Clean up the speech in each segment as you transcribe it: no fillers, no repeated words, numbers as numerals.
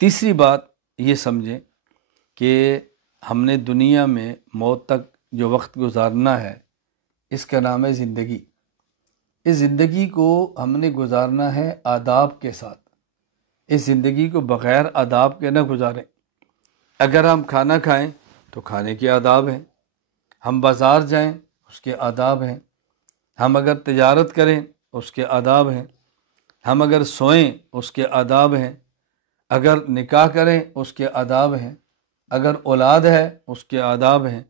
تیسری بات یہ سمجھیں کہ ہم نے دنیا میں موت تک جو وقت گزارنا ہے اس کا نام ہے زندگی۔ اس زندگی کو ہم نے گزارنا ہے آداب کے ساتھ۔ اس زندگی کو بغیر آداب کے نہ گزاریں۔ اگر ہم کھانا کھائیں تو کھانے کے آداب ہیں، ہم بازار جائیں اس کے آداب ہیں، ہم اگر تجارت کریں اس کے آداب ہیں، ہم اگر سوئیں اس کے آداب ہیں، اگر نکاح کریں اس کے آداب ہیں، اگر اولاد ہے اس کے آداب ہیں،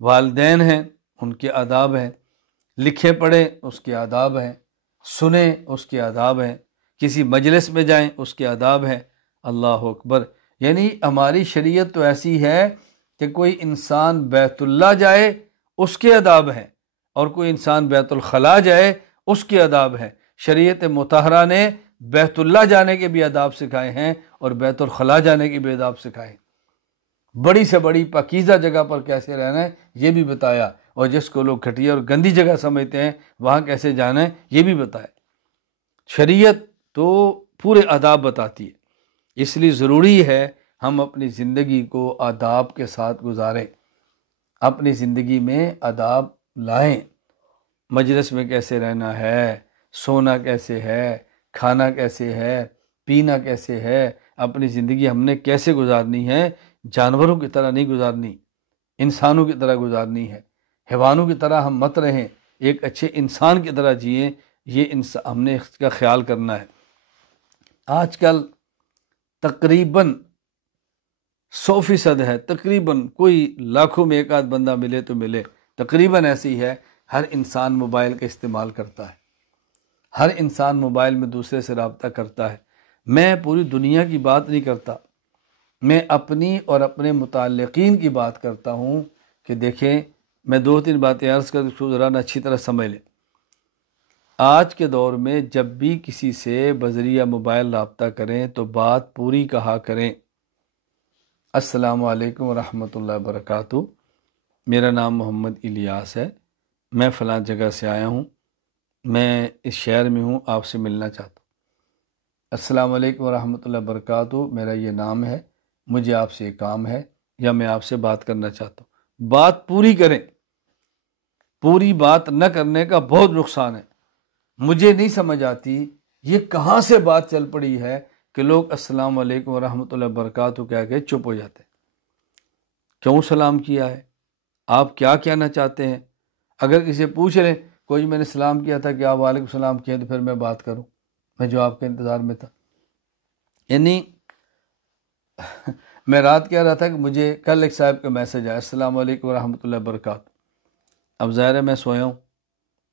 والدین ہیں ان کے آداب ہیں، لکھے پڑھیں اس کے آداب ہیں، سنیں اس کے آداب ہیں، کسی مجلس میں جائیں اس کے آداب ہیں۔ اللہ اکبر! یعنی ہماری شریعت تو ایسی ہے کہ کوئی انسان بیت اللہ جائے اس کے آداب ہیں، اور کوئی انسان بیت الخلاء جائے اس کے آداب ہیں۔ شریعت مطہرہ نے بیت اللہ جانے کے بھی آداب سکھائے ہیں اور بیت الخلاء جانے کے بھی آداب سکھائے ہیں۔ بڑی سے بڑی پاکیزہ جگہ پر کیسے رہنا ہے یہ بھی بتایا، اور جس کو لوگ گھٹیا اور گندی جگہ سمجھتے ہیں وہاں کیسے جانا ہے یہ بھی بتایا۔ شریعت تو پورے آداب بتاتی ہے، اس لیے ضروری ہے ہم اپنی زندگی کو آداب کے ساتھ گزاریں، اپنی زندگی میں آداب لائیں۔ مجلس میں کیسے رہنا ہے، سونا کیسے ہے، کھانا کیسے ہے، پینا کیسے ہے، اپنی زندگی ہم نے کیسے گزارنی ہے۔ جانوروں کی طرح نہیں گزارنی، انسانوں کی طرح گزارنی ہے۔ حیوانوں کی طرح ہم مت رہیں، ایک اچھے انسان کی طرح جئیں، یہ ہم نے اس کا خیال کرنا ہے۔ آج کل تقریباً 100% ہے، تقریباً کوئی لاکھوں میں ایک آدھ بندہ ملے تو ملے، تقریباً ایسی ہے، ہر انسان موبائل کا استعمال کرتا ہے، ہر انسان موبائل میں دوسرے سے رابطہ کرتا ہے۔ میں پوری دنیا کی بات نہیں کرتا، میں اپنی اور اپنے متعلقین کی بات کرتا ہوں کہ دیکھیں، میں 2-3 باتیں عرض کر کے ذرا اچھی طرح سمجھ لیں۔ آج کے دور میں جب بھی کسی سے بذریعہ موبائل رابطہ کریں تو بات پوری کہا کریں۔ السلام علیکم ورحمۃ اللہ وبرکاتہ، میرا نام محمد الیاس ہے، میں فلاں جگہ سے آیا ہوں، میں اس شہر میں ہوں، آپ سے ملنا چاہتا ہوں۔ السلام علیکم ورحمۃ اللہ وبرکاتہ، میرا یہ نام ہے، مجھے آپ سے ایک کام ہے یا میں آپ سے بات کرنا چاہتا ہوں۔ بات پوری کریں، پوری بات نہ کرنے کا بہت نقصان ہے۔ مجھے نہیں سمجھ آتی یہ کہاں سے بات چل پڑی ہے کہ لوگ السلام علیکم ورحمۃ اللہ وبرکاتہ کہہ کے چپ ہو جاتے ہیں۔ کیوں سلام کیا ہے؟ آپ کیا کہنا چاہتے ہیں؟ اگر کسی پوچھ رہے کوئی میں نے سلام کیا تھا کہ آپ وعلیکم السلام کہیں تو پھر میں بات کروں، میں جواب کے انتظار میں تھا۔ یعنی میں رات کہہ رہا تھا کہ مجھے کل ایک صاحب کا میسج آیا، السلام علیکم ورحمۃ اللہ وبرکاتہ۔ اب ظاہر ہے میں سویا ہوں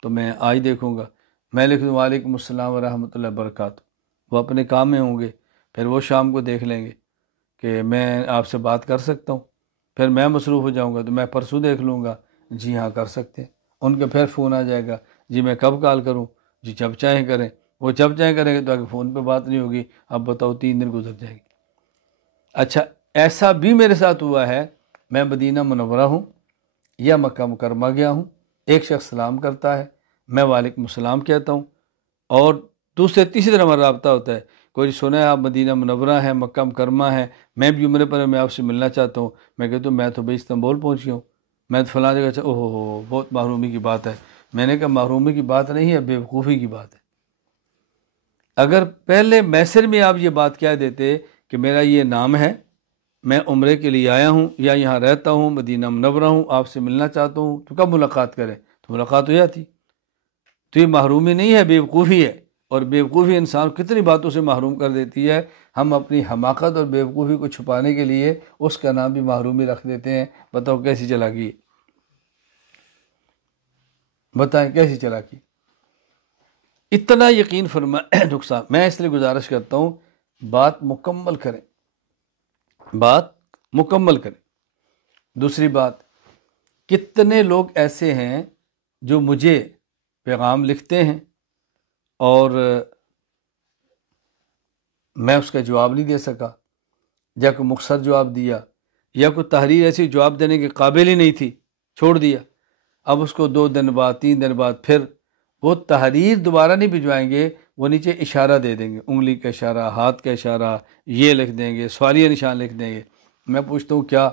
تو میں آج دیکھوں گا، میں لکھ دوں وعلیکم السلام ورحمۃ اللہ وبرکاتہ، وہ اپنے کام میں ہوں گے، پھر وہ شام کو دیکھ لیں گے کہ میں آپ سے بات کر سکتا ہوں، پھر میں مصروف ہو جاؤں گا تو میں پرسوں دیکھ لوں گا، جی ہاں کر سکتے ہیں۔ ان کے پھر فون آ جائے گا، جی میں کب کال کروں؟ جی جب چاہیں کریں۔ وہ جب چاہیں کریں گے تو آگے فون پہ بات نہیں ہوگی، اب بتاؤ 3 دن گزر جائے گی۔ اچھا، ایسا بھی میرے ساتھ ہوا ہے، میں مدینہ منورہ ہوں یا مکہ مکرمہ گیا ہوں، ایک شخص سلام کرتا ہے، میں وعلیکم السلام کہتا ہوں، اور دوسرے تیسری طرح ہمارا رابطہ ہوتا ہے، کوئی سنا ہے آپ مدینہ منورہ ہیں، مکہ مکرمہ ہیں، میں بھی عمرے پر میں آپ سے ملنا چاہتا ہوں، میں کہتا ہوں میں تو بھائی استنبول پہنچ گیا ہوں، میں تو فلاں جگہ سے، اوہ بہت محرومی کی بات ہے۔ میں نے کہا محرومی کی بات نہیں ہے، بیوقوفی کی بات ہے۔ اگر پہلے میسج میں آپ یہ بات کہہ دیتے کہ میرا یہ نام ہے، میں عمرے کے لیے آیا ہوں یا یہاں رہتا ہوں، مدینہ منورہ ہوں، آپ سے ملنا چاہتا ہوں، تو کب ملاقات کریں؟ تو ملاقات ہو جاتی۔ تو یہ محرومی نہیں ہے، بیوقوفی ہے، اور بیوقوفی انسان کتنی باتوں سے محروم کر دیتی ہے۔ ہم اپنی حماقت اور بیوقوفی کو چھپانے کے لیے اس کا نام بھی محرومی رکھ دیتے ہیں۔ بتاؤ کیسی چلاکی ہے؟ بتائیں کیسی چلاکی؟ اتنا یقین فرما نقصان۔ میں اس لیے گزارش کرتا ہوں بات مکمل کریں، بات مکمل کریں۔ دوسری بات، کتنے لوگ ایسے ہیں جو مجھے پیغام لکھتے ہیں اور میں اس کا جواب نہیں دے سکا، یا کوئی مختصر جواب دیا، یا کوئی تحریر ایسی جواب دینے کے قابل ہی نہیں تھی، چھوڑ دیا۔ اب اس کو 2 دن بعد 3 دن بعد پھر وہ تحریر دوبارہ نہیں بھجوائیں گے، وہ نیچے اشارہ دے دیں گے، انگلی کا اشارہ، ہاتھ کا اشارہ، یہ لکھ دیں گے، سوالیہ نشان لکھ دیں گے۔ میں پوچھتا ہوں کیا؟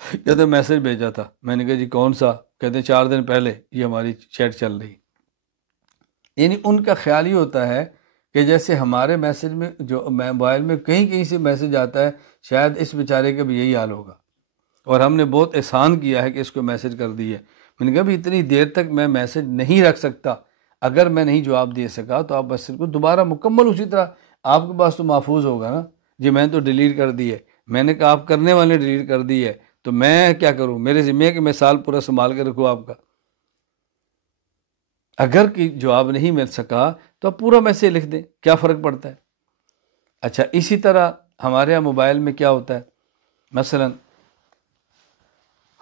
کہتے میسج بھیجا تھا۔ میں نے کہا جی کون سا؟ کہتے 4 دن پہلے یہ ہماری چیٹ چل رہی۔ یعنی ان کا خیال ہی ہوتا ہے کہ جیسے ہمارے میسج میں جو موبائل میں کہیں کہیں سے میسج آتا ہے، شاید اس بیچارے کا بھی یہی حال ہوگا، اور ہم نے بہت احسان کیا ہے کہ اس کو میسج کر دی ہے۔ میں نے کہا بھی اتنی دیر تک میں میسج نہیں رکھ سکتا، اگر میں نہیں جواب دے سکا تو آپ میسج کو دوبارہ مکمل اسی طرح، آپ کے پاس تو محفوظ ہوگا نا جی، میں تو ڈیلیٹ کر دی ہے۔ میں نے کہا آپ کرنے والے ڈیلیٹ کر دی ہے تو میں کیا کروں؟ میرے ذمہ ہے کہ میں سال پورا سنبھال کے رکھوں آپ کا۔ اگر کہ جواب نہیں مل سکا تو آپ پورا میسج لکھ دیں، کیا فرق پڑتا ہے؟ اچھا، اسی طرح ہمارے یہاں موبائل میں کیا ہوتا ہے، مثلا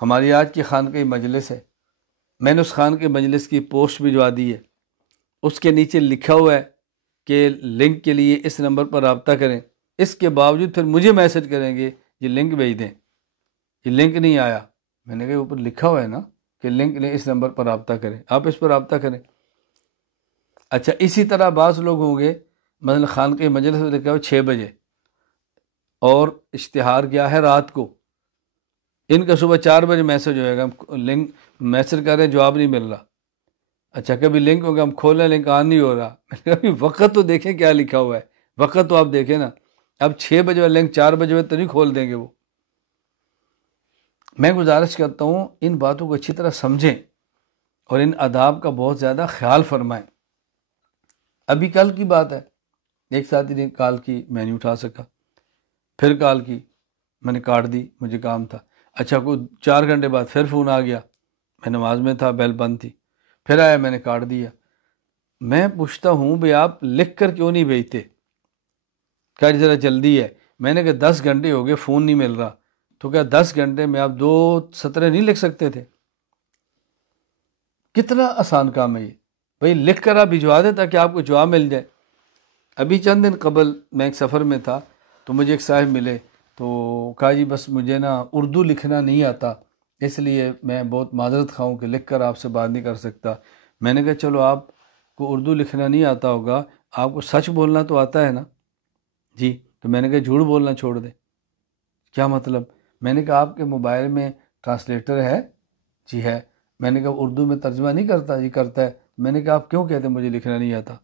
ہماری آج کی خانقاہ مجلس ہے، میں نے اس خانقاہ مجلس کی پوسٹ بھجوا دی ہے، اس کے نیچے لکھا ہوا ہے کہ لنک کے لیے اس نمبر پر رابطہ کریں، اس کے باوجود پھر مجھے میسج کریں گے یہ لنک بھیج دیں، یہ لنک نہیں آیا۔ میں نے کہا اوپر لکھا ہوا ہے نا کہ لنک نہیں، اس نمبر پر رابطہ کریں، آپ اس پر رابطہ کریں۔ اچھا، اسی طرح بعض لوگ ہوں گے، مثلا خانقاہ مجلس میں لکھا ہوا 6 بجے اور اشتہار کیا ہے رات کو، ان کا صبح 4 بجے میسج ہوئے گا، لنک میسج کر رہے ہیں جواب نہیں مل رہا۔ اچھا، کبھی لنک ہوگا ہم کھولیں لنک آن نہیں ہو رہا۔ میں نے کہا وقت تو دیکھیں کیا لکھا ہوا ہے، وقت تو آپ دیکھیں نا، اب 6 بجے والا لنک 4 بجے تو نہیں کھول دیں گے وہ۔ میں گزارش کرتا ہوں ان باتوں کو اچھی طرح سمجھیں اور ان آداب کا بہت زیادہ خیال فرمائیں۔ ابھی کل کی بات ہے، ایک ساتھی نے کال کی، میں نہیں اٹھا سکا، پھر کال کی، میں نے کاٹ دی، مجھے کام تھا۔ اچھا، کوئی 4 گھنٹے بعد پھر فون آ گیا، میں نماز میں تھا، بیل بند تھی، پھر آیا، میں نے کاٹ دیا۔ میں پوچھتا ہوں بھئی آپ لکھ کر کیوں نہیں بھیجتے؟ کہا ذرا جلدی ہے۔ میں نے کہا 10 گھنٹے ہو گئے فون نہیں مل رہا، تو کیا 10 گھنٹے میں آپ 2 سطریں نہیں لکھ سکتے تھے؟ کتنا آسان کام ہے یہ، بھئی لکھ کر آپ بھجوا دیں تاکہ آپ کو جواب مل جائے۔ ابھی چند دن قبل میں ایک سفر میں تھا تو مجھے ایک صاحب ملے، تو کہا جی بس مجھے نا اردو لکھنا نہیں آتا، اس لیے میں بہت معذرت خواہ ہوں کہ لکھ کر آپ سے بات نہیں کر سکتا۔ میں نے کہا چلو آپ کو اردو لکھنا نہیں آتا ہوگا، آپ کو سچ بولنا تو آتا ہے نا؟ جی، تو میں نے کہا جھوٹ بولنا چھوڑ دیں۔ کیا مطلب؟ میں نے کہا آپ کے موبائل میں ٹرانسلیٹر ہے؟ جی ہے۔ میں نے کہا اردو میں ترجمہ نہیں کرتا؟ جی کرتا ہے۔ میں نے کہا آپ کیوں کہتے ہیں مجھے لکھنا نہیں آتا؟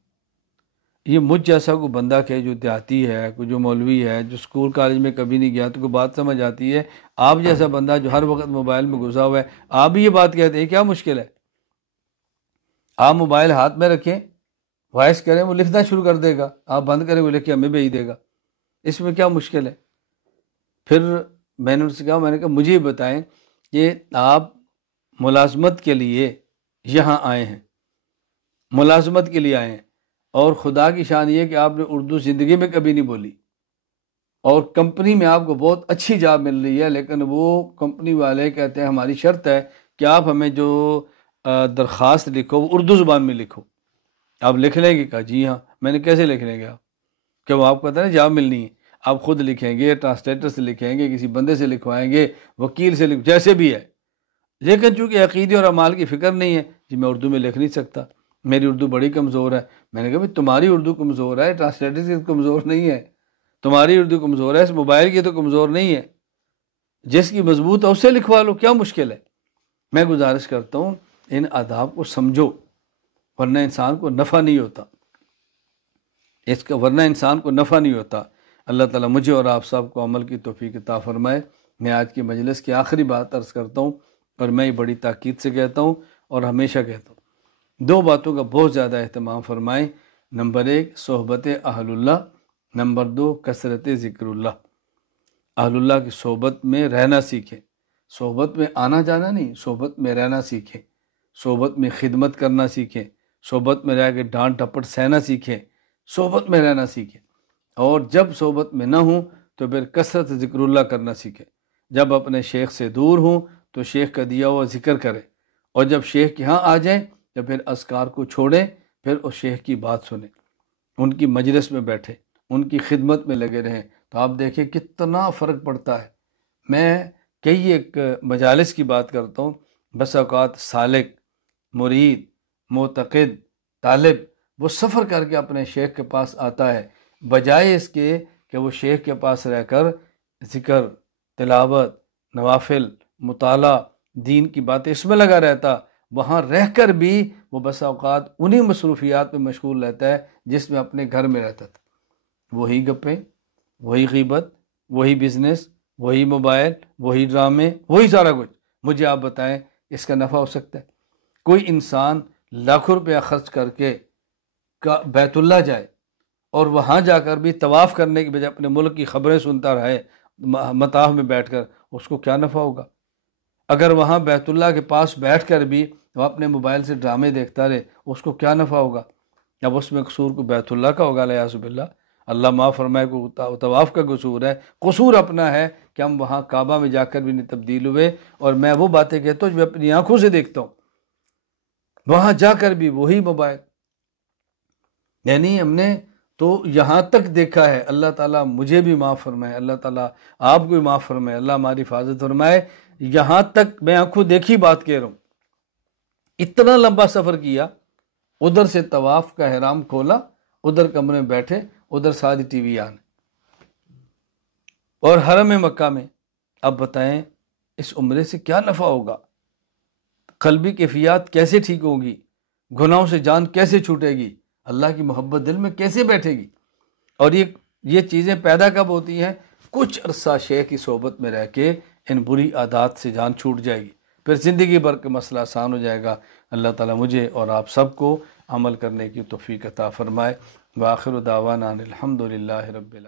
یہ مجھ جیسا کوئی بندہ کہ جو دیہاتی ہے، کوئی جو مولوی ہے، جو اسکول کالج میں کبھی نہیں گیا، تو کوئی بات سمجھ آتی ہے؟ آپ جیسا بندہ جو ہر وقت موبائل میں گھسا ہوا ہے، آپ بھی یہ بات کہتے ہیں، کیا مشکل ہے؟ آپ موبائل ہاتھ میں رکھیں، وائس کریں، وہ لکھنا شروع کر دے گا، آپ بند کریں وہ لکھ کے ہمیں بھیج دے گا، اس میں کیا مشکل ہے؟ پھر میں نے ان سے کہا، میں نے کہا مجھے بتائیں کہ آپ ملازمت کے لیے یہاں آئے ہیں، ملازمت کے لیے آئے ہیں، اور خدا کی شان یہ کہ آپ نے اردو زندگی میں کبھی نہیں بولی، اور کمپنی میں آپ کو بہت اچھی جاب مل رہی ہے، لیکن وہ کمپنی والے کہتے ہیں ہماری شرط ہے کہ آپ ہمیں جو درخواست لکھو وہ اردو زبان میں لکھو، آپ لکھ لیں گے؟ کہا جی ہاں۔ میں نے کیسے لکھ لیں گے آپ؟ کہ وہ آپ کو پتہ ہے نا جاب ملنی ہے، آپ خود لکھیں گے، ٹرانسلیٹر سے لکھیں گے، کسی بندے سے لکھوائیں گے، وکیل سے جیسے بھی ہے، لیکن چونکہ عقیدے اور اعمال کی فکر نہیں ہے، جی میں اردو میں لکھ نہیں سکتا، میری اردو بڑی کمزور ہے۔ میں نے کہا بھائی تمہاری اردو کمزور ہے، ٹرانسلیٹر کی کمزور نہیں ہے، تمہاری اردو کمزور ہے، اس موبائل کی تو کمزور نہیں ہے، جس کی مضبوط ہے اسے لکھوا لو، کیا مشکل ہے؟ میں گزارش کرتا ہوں ان آداب کو سمجھو، ورنہ انسان کو نفع نہیں ہوتا، ورنہ انسان کو نفع نہیں ہوتا۔ اللہ تعالیٰ مجھے اور آپ سب کو عمل کی توفیق عطا فرمائے۔ میں آج کی مجلس کی آخری بات عرض کرتا ہوں، اور میں یہ بڑی تاکید سے کہتا ہوں اور ہمیشہ کہتا ہوں، 2 باتوں کا بہت زیادہ اہتمام فرمائیں۔ نمبر 1 صحبت اہل اللہ، نمبر 2 کثرت ذکر اللہ۔ اہل اللہ کی صحبت میں رہنا سیکھیں، صحبت میں آنا جانا نہیں، صحبت میں رہنا سیکھیں، صحبت میں خدمت کرنا سیکھیں، صحبت میں رہ کے ڈانٹ ٹپٹ سہنا سیکھیں، صحبت میں رہنا سیکھیں، اور جب صحبت میں نہ ہوں تو پھر کثرت ذکر اللہ کرنا سیکھیں۔ جب اپنے شیخ سے دور ہوں تو شیخ کا دیا ہوا ذکر کریں، اور جب شیخ کے ہاں آ جائیں تو پھر اذکار کو چھوڑیں، پھر اس شیخ کی بات سنیں، ان کی مجلس میں بیٹھیں، ان کی خدمت میں لگے رہیں، تو آپ دیکھیں کتنا فرق پڑتا ہے۔ میں کئی ایک مجالس کی بات کرتا ہوں، بس اوقات سالک، مرید، معتقد، طالب وہ سفر کر کے اپنے شیخ کے پاس آتا ہے، بجائے اس کے کہ وہ شیخ کے پاس رہ کر ذکر، تلاوت، نوافل، مطالعہ، دین کی باتیں اس میں لگا رہتا، وہاں رہ کر بھی وہ بسا اوقات انہی مصروفیات میں مشغول رہتا ہے جس میں اپنے گھر میں رہتا تھا۔ وہی گپیں، وہی غیبت، وہی بزنس، وہی موبائل، وہی ڈرامے، وہی سارا کچھ۔ مجھے آپ بتائیں اس کا نفع ہو سکتا ہے؟ کوئی انسان لاکھوں روپیہ خرچ کر کے بیت اللہ جائے اور وہاں جا کر بھی طواف کرنے کے بجائے اپنے ملک کی خبریں سنتا رہے مطاف میں بیٹھ کر، اس کو کیا نفع ہوگا؟ اگر وہاں بیت اللہ کے پاس بیٹھ کر بھی وہ اپنے موبائل سے ڈرامے دیکھتا رہے، اس کو کیا نفع ہوگا؟ اب اس میں قصور کو بیت اللہ کا ہوگا، الیاذ باللہ، اللہ معاف فرمائے، کو طواف کا قصور ہے، قصور اپنا ہے کہ ہم وہاں کعبہ میں جا کر بھی نہیں تبدیل ہوئے۔ اور میں وہ باتیں کہتا ہوں جو میں اپنی آنکھوں سے دیکھتا ہوں، وہاں جا کر بھی وہی موبائل۔ یعنی ہم نے تو یہاں تک دیکھا ہے، اللہ تعالیٰ مجھے بھی معاف فرمائے، اللہ تعالیٰ آپ کو بھی معاف فرمائے، اللہ ہماری حفاظت فرمائے، یہاں تک میں آنکھوں دیکھی بات کہہ رہا ہوں، اتنا لمبا سفر کیا، ادھر سے طواف کا احرام کھولا، ادھر کمرے میں بیٹھے، ادھر ساری ٹی وی آن، اور حرم مکہ میں۔ اب بتائیں اس عمرے سے کیا نفع ہوگا؟ قلبی کیفیات کیسے ٹھیک ہوگی؟ گناہوں سے جان کیسے چھوٹے گی؟ اللہ کی محبت دل میں کیسے بیٹھے گی؟ اور یہ چیزیں پیدا کب ہوتی ہیں؟ کچھ عرصہ شیخ کی صحبت میں رہ کے ان بری عادات سے جان چھوٹ جائے گی، پھر زندگی بھر کا مسئلہ آسان ہو جائے گا۔ اللہ تعالیٰ مجھے اور آپ سب کو عمل کرنے کی توفیق عطا فرمائے۔ وآخر دعوانا الحمدللہ رب العالمین۔